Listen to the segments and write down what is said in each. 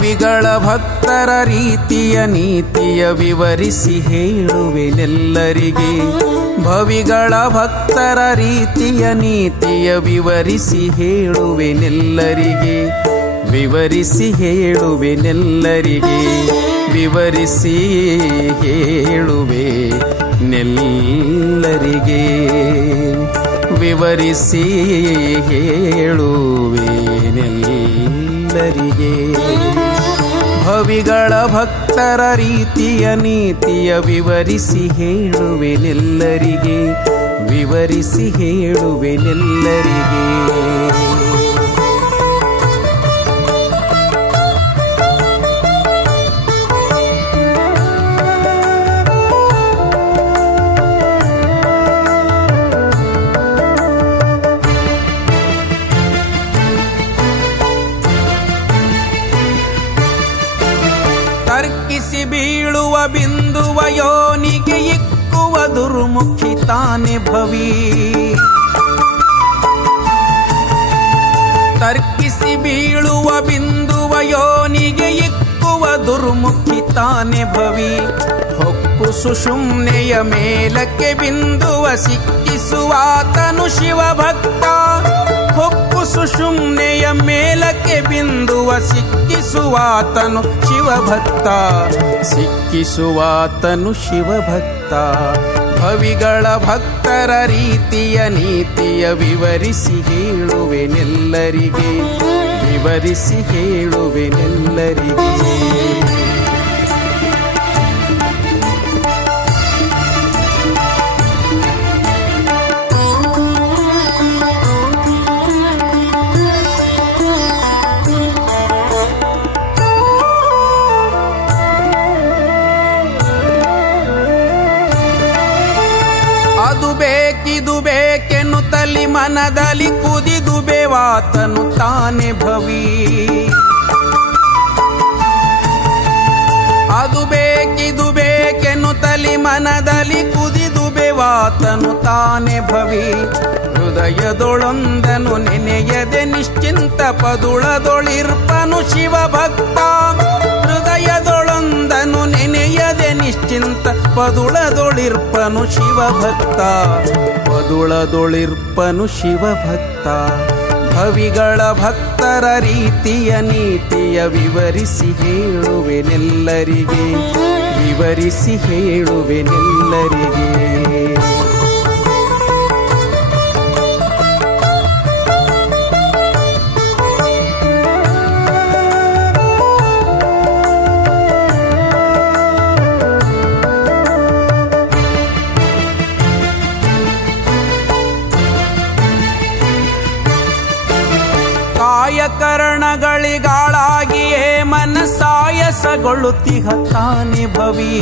ಭವಿಗಳ ಭಕ್ತರ ರೀತಿಯ ನೀತಿಯ ವಿವರಿಸಿ ಹೇಳುವೆನೆಲ್ಲರಿಗೆ. ಭವಿಗಳ ಭಕ್ತರ ರೀತಿಯ ನೀತಿಯ ವಿವರಿಸಿ ಹೇಳುವೆನೆಲ್ಲರಿಗೆ. ವಿವರಿಸಿ ಹೇಳುವೆನೆಲ್ಲರಿಗೆ. ವಿವರಿಸಿ ಹೇಳುವೆ ನೆಲ್ಲರಿಗೆ ವಿವರಿಸಿ ಹೇಳುವೆ ನೆಲ್ಲರಿಗೆ ಭವಿಗಳ ಭಕ್ತರ ರೀತಿಯ ನೀತಿಯ ವಿವರಿಸಿ ಹೇಳುವೆನೆಲ್ಲರಿಗೆ ವಿವರಿಸಿ ಹೇಳುವೆನೆಲ್ಲರಿಗೆ. ತರ್ಕಿಸಿ ಬೀಳುವ ಬಿಂದುವ ಯೋನಿಗೆ ಇಕ್ಕುವ ದುರ್ಮುಖಿ ತಾನೆ ಭವಿ. ತರ್ಕಿಸಿ ಬೀಳುವ ಬಿಂದುವ ಯೋನಿಗೆ ಇಕ್ಕುವ ದುರ್ಮುಖಿ ತಾನೆ ಭವಿ. ಹೊಕ್ಕು ಸುಷುಮ್ನೆಯ ಮೇಲಕ್ಕೆ ಬಿಂದುವ ಸಿಕ್ಕಿಸುವಾತನು ಶಿವಭಕ್ತ. ಬಿಂದುವ ಸಿಕ್ಕಿಸುವಾತನು ಶಿವಭಕ್ತ. ಸಿಕ್ಕಿಸುವಾತನು ಶಿವಭಕ್ತ. ಭವಿಗಳ ಭಕ್ತರ ರೀತಿಯ ನೀತಿಯ ವಿವರಿಸಿ ಹೇಳುವೆನೆಲ್ಲರಿಗೆ. ವಿವರಿಸಿ ಹೇಳುವೆನೆಲ್ಲರಿಗೆ. ಅದು ಬೇಕಿದು ಬೇಕೆನ್ನುತ್ತಲಿ ಮನದಲ್ಲಿ ಕುದಿದು ಬೇವಾತನು ತಾನೆ ಭವಿ. ಅದು ಬೇಕಿದು ಬೇಕೆನ್ನುತ್ತಲಿ ಮನದಲ್ಲಿ ಕುದಿದು ಬೇವಾತನು ತಾನೆ ಭವಿ. ಹೃದಯದೊಳೊಂದನು ನೆನೆಯದೆ ನಿಶ್ಚಿಂತ ಪದುಳದೊಳಿರ್ಪನು ಶಿವಭಕ್ತ. ಪದುಳದೊಳಿರ್ಪನು ಶಿವಭಕ್ತ. ಪದುಳದೊಳಿರ್ಪನು ಶಿವಭಕ್ತ. ಭವಿಗಳ ಭಕ್ತರ ರೀತಿಯ ನೀತಿಯ ವಿವರಿಸಿ ಹೇಳುವೆನೆಲ್ಲರಿಗೆ. ವಿವರಿಸಿ ಹೇಳುವೆನೆಲ್ಲರಿಗೆ. ಕಾಯಕರಣಗಳಿಗಾಳಾಗಿಯೇ ಮನಸಾಯಸಗೊಳ್ಳುತ್ತಿಹ ತಾನೆ ಭವಿ.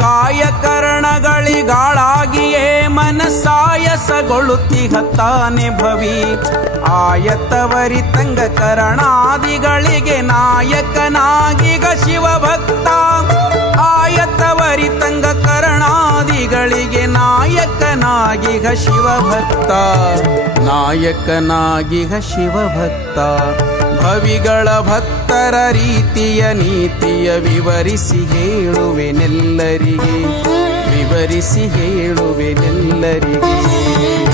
ಕಾಯಕರಣಗಳಿಗಾಳಾಗಿಯೇ ಮನಸಾಯಸಗೊಳ್ಳುತ್ತಿಹ ತಾನೆ ಭವಿ. ಆಯತವರಿ ತಂಗ ಕರಣಾದಿಗಳಿಗೆ ನಾಯಕನಾಗಿಗ ಶಿವಭಕ್ತ. ನಾಯಕನಾಗಿಗ ಶಿವಭಕ್ತ. ನಾಯಕನಾಗಿಗ ಶಿವಭಕ್ತ. ಭವಿಗಳ ಭಕ್ತರ ರೀತಿಯ ನೀತಿಯ ವಿವರಿಸಿ ಹೇಳುವೆನೆಲ್ಲರಿಗೆ. ವಿವರಿಸಿ ಹೇಳುವೆನೆಲ್ಲರಿಗೆ.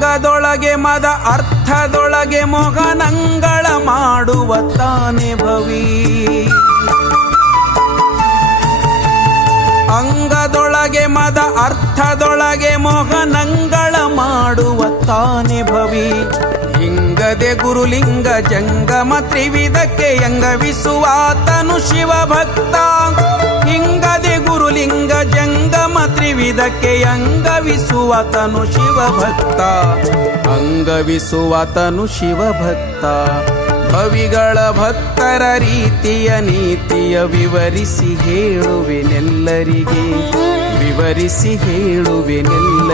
ಅಂಗದೊಳಗೆ ಮದ ಅರ್ಥದೊಳಗೆ ಮೊಗನಂಗಳ ಮಾಡುವ ತಾನೆ ಭವಿ. ಅಂಗದೊಳಗೆ ಮದ ಅರ್ಥದೊಳಗೆ ಮೊಗನಂಗಳ ಮಾಡುವ ತಾನೆ ಭವಿ. ಲಿಂಗದೆ ಗುರುಲಿಂಗ ಜಂಗಮ ತ್ರಿವಿಧಕ್ಕೆ ಅಂಗವಿಸುವಾತನು ಶಿವಭಕ್ತ. ತ್ರಿವಿಧಕ್ಕೆ ಅಂಗವಿಸುವತನು ಶಿವಭಕ್ತ. ಅಂಗವಿಸುವತನು ಶಿವಭಕ್ತ. ಭವಿಗಳ ಭಕ್ತರ ರೀತಿಯ ನೀತಿಯ ವಿವರಿಸಿ ಹೇಳುವೆನೆಲ್ಲರಿಗೆ. ವಿವರಿಸಿ ಹೇಳುವೆನೆಲ್ಲ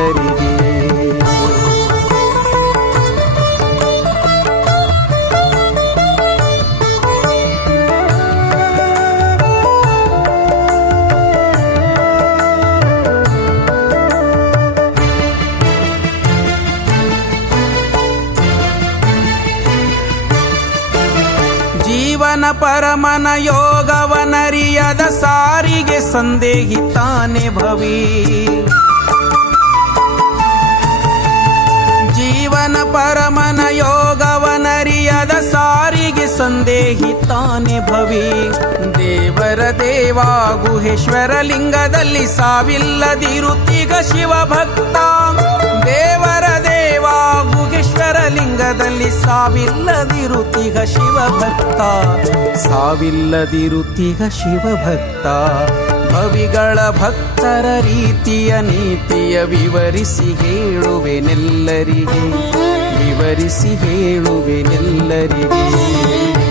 ನೆಲ್ಲರಿಗೆ ಪರಮನ ಯೋಗವನರಿಯದ ಸಾರಿಗೆ ಸಂದೇಹಿತಾನೆ ಭವಿ. ಜೀವನ ಪರಮನ ಯೋಗವನರಿಯದ ಸಾರಿಗೆ ಸಂದೇಹಿತಾನೆ ಭವಿ. ದೇವರ ದೇವ ಗುಹೇಶ್ವರ ಲಿಂಗದಲ್ಲಿ ಸಾವಿಲ್ಲದಿರುತ್ತೀಗ ಶಿವಭಕ್ತ. ಲಿಂಗದಲ್ಲಿ ಸಾವಿಲ್ಲದಿರುತ್ತೀಗ ಶಿವಭಕ್ತ. ಶಿವ ಶಿವಭಕ್ತ. ಭವಿಗಳ ಭಕ್ತರ ರೀತಿಯ ನೀತಿಯ ವಿವರಿಸಿ ಹೇಳುವೆನೆಲ್ಲರಿಗೆ. ವಿವರಿಸಿ ಹೇಳುವೆನೆಲ್ಲರಿಗೆ.